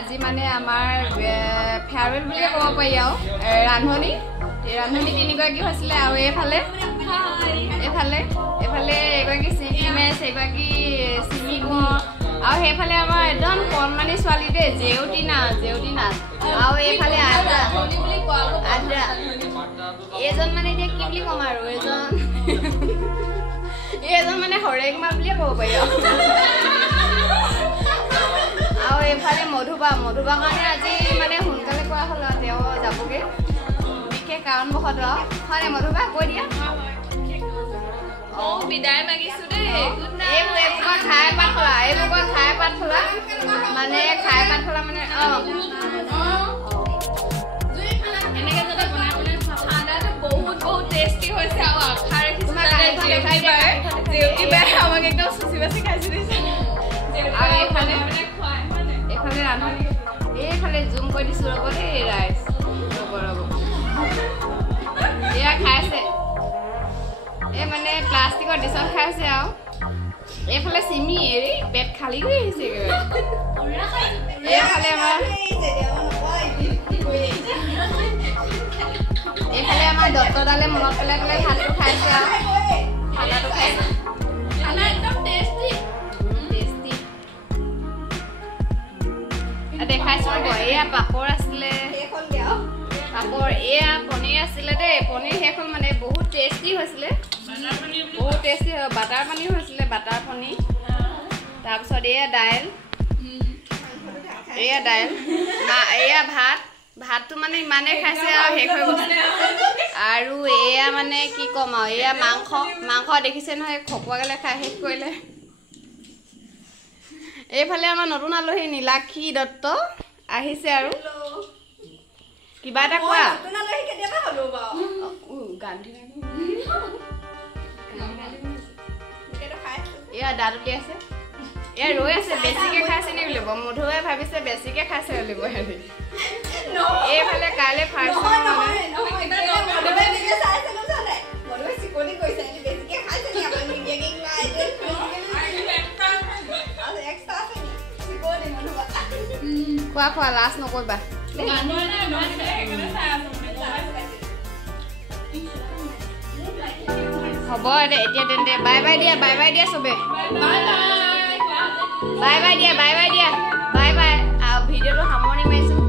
আজি মানে আমাৰ ফেয়াৰৱেল বুলি ক'ব পাৰি আৰু ৰান্ধনি তিনিগৰাকী হৈছিলে আৰু এইফালে এগৰাকী চিমি মেচ এগৰাকী চিমি কোঁৱৰ আৰু সেইফালে আমাৰ একদম কণমানি ছোৱালী দেই জেউতি নাচ আৰু এইফালে আদ্ৰা এইজন মানে এতিয়া কি বুলি ক'ম আৰু এইজন মানে হৰেকমা বুলিয়ে ক'ব পাৰি আৰু এইফালে মধুবা কাৰণে আজি মানে সোনকালে কৰা হ'ল আৰু তেওঁ যাবগৈ বিশেষ কাৰণবশত হয় মধুবা কৈ দিয়া বিদায় মাগিছো দেই এইবোৰ খাই পাত ফলা মানে খাই পাত ফলা মানে এনেকে যদি বনাবলৈ ঠাণ্ডাটো বহুত টেষ্টি হৈছে আৰু আশা ৰাখিছো জেউতি বাই আমাক একদম চুচি বাচি খাইছো দিছে আৰু এইফালে ৰান্ধনি এইফালে জুম কৰি দিছো ৰ'ব দেই ৰাইচ ৰ'ব এয়া খাইছে এই মানে প্লাষ্টিকৰ ডিছত খাইছে আৰু এইফালে চিমি এৰি পেট খালী হৈ আহিছে এইফালে আমাৰ দত্তদালে মনত পেলাই ভাতটো খাইছে আৰু খানাটো খাইছে দেখাইছো এয়া পাপৰ আছিলে পাপৰ এয়া পনীৰ আছিলে দেই পনীৰ শেষ হ'ল মানে বহুত টেষ্টি হৈছিলে বাটাৰ পনীৰ হৈছিলে বাটাৰ পনীৰ তাৰপিছত এয়া দাইল এয়া ভাতটো মানে ইমানেই খাইছে আৰু শেষ হৈ গৈছে আৰু এয়া মানে কি ক'ম আৰু এয়া মাংস দেখিছে নহয় খকুৱাগালে খাই শেষ কৰিলে এইফালে আমাৰ নতুন আলহী নীলাক্ষী দত্ত আহিছে আৰু কিবা এটা কোৱা এয়া দাঁত উলিয়াইছে এয়া ৰৈ আছে বেছিকে খাইছে নি বুলিব মধুৱে ভাবিছে বেছিকে খাইছে বুলিব হেৰি এইফালে কাইলৈ ফাৰ্ষ্ট খোৱা লাজ নকৰিবা হ'ব এতিয়া তেন্তে বাই বাই দিয়া চবে বাই বাই দিয়া ভিডিঅ'টো সামৰণি মাৰিছো